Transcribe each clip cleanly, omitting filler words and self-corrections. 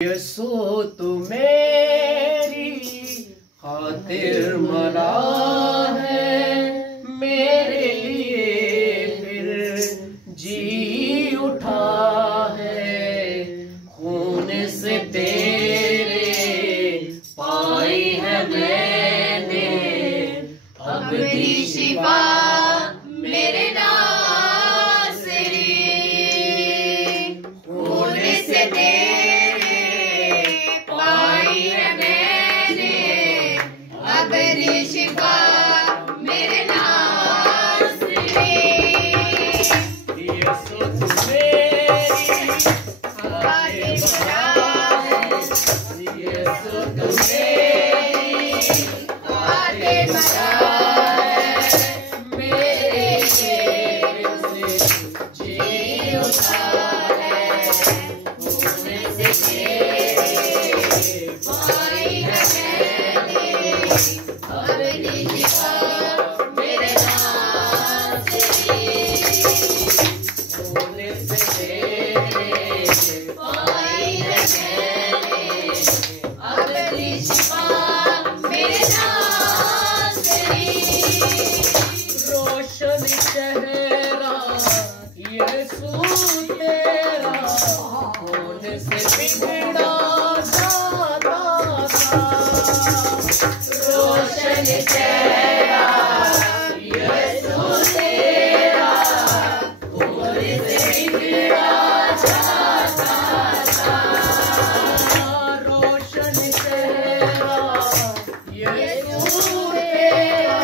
यसो तू मेरी खातिर मरा है, मेरे लिए फिर जी उठा है। खून से तेरे पाई है मैंने अब भी शिफा मेरे नासरी। खून से तेरे पाई है मैंने अब भी शिफा मेरे नासरी। यसो तू मेरी खातिर मरा है, यसो तू मेरी खातिर मरा है, मेरे लिए जी उठा है। खून से तेरे पाई है मैंने अपनी शिफा मेरे नासरी। खून से तेरे पाई है मैंने अपनी शिफा मेरे नासरी। रोशन चेहरा यसू तेरा खून से बिगड़ा जाता था। रोशन चेहरा यसू तेरा खून से बिगड़ा जाता था। रोशन चेहरा यसू तेरा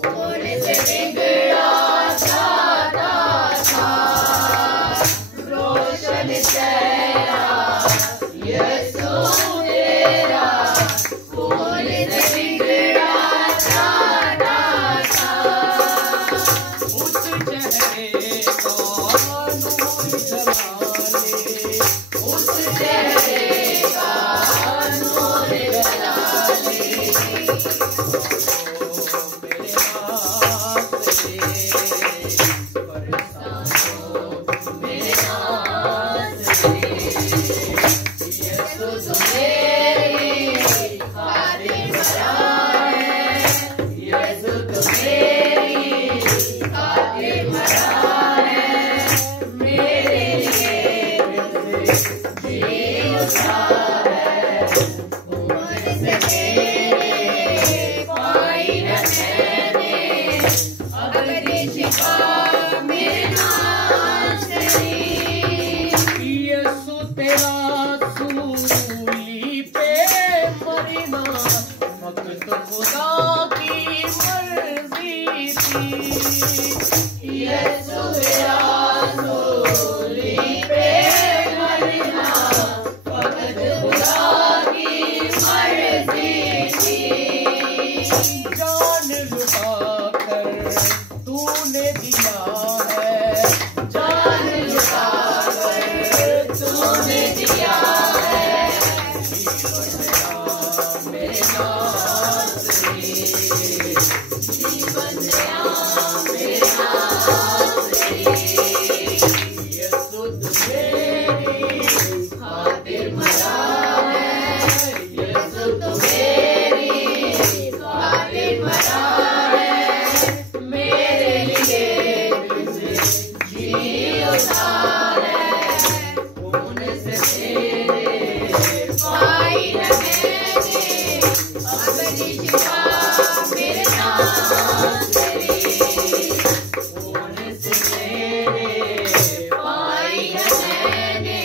खून से बिगड़ा जाता था। रोशन चेहरा यसू तेरा खून से बिगड़ा जाता था। उस चेहरे का नूर जला ले, उस चेहरे का नूर जला ले। मेरे हाथ से बरसा दो मेरे हाथ से। यसो तू मेरी खातिर मरा है, यसो तू मेरी खातिर मरा है, मेरे लिए जी उठा है। खून से तेरे पाई है मैंने अपनी शिफा मेरे नासरी। यसू तेरा सूली पे मरना वक्त खुदा की मर्जी थी। यसू तेरा सूली पे मरना वक्त खुदा की मर्जी थी। जान लुटा कर तूने दिया है, जान लुटा कर तूने दिया है। जीवन मेरे नासरी, जीवन मेरे नासरी। यसो तू मेरी खातिर मरा है, यसो तू मेरी खातिर मरा है, मेरे लिए जी उठा है। खून से तेरे पाई है मैंने अपनी शिफा मेरे नासरी। खून से तेरे पाई है मैंने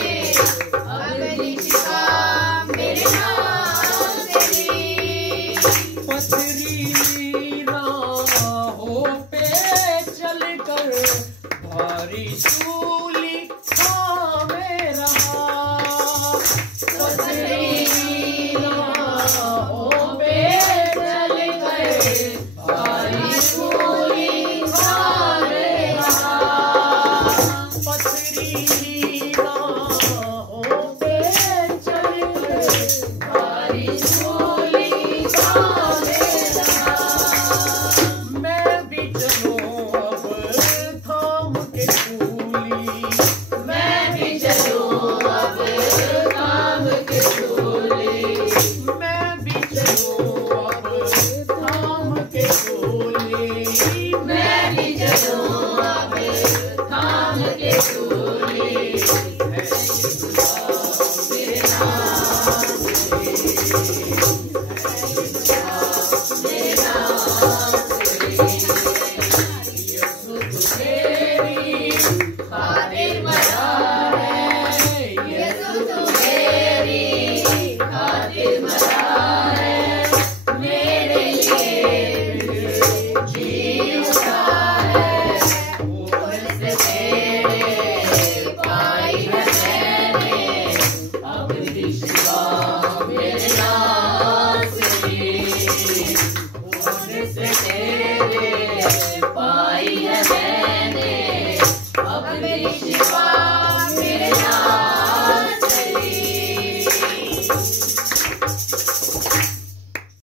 अपनी शिफा मेरे नासरी। पथरीली राहों पे चलकर भारी सूली थामे रहा। पथरीली राहों पे चलकर भारी सूली थामे रहा। पथरीली राहों पे चलकर भारी सूली थामे रहा। मैं भी चलूं अब थाम के सूली, मैं भी चलूं अब थाम मेरे नाम से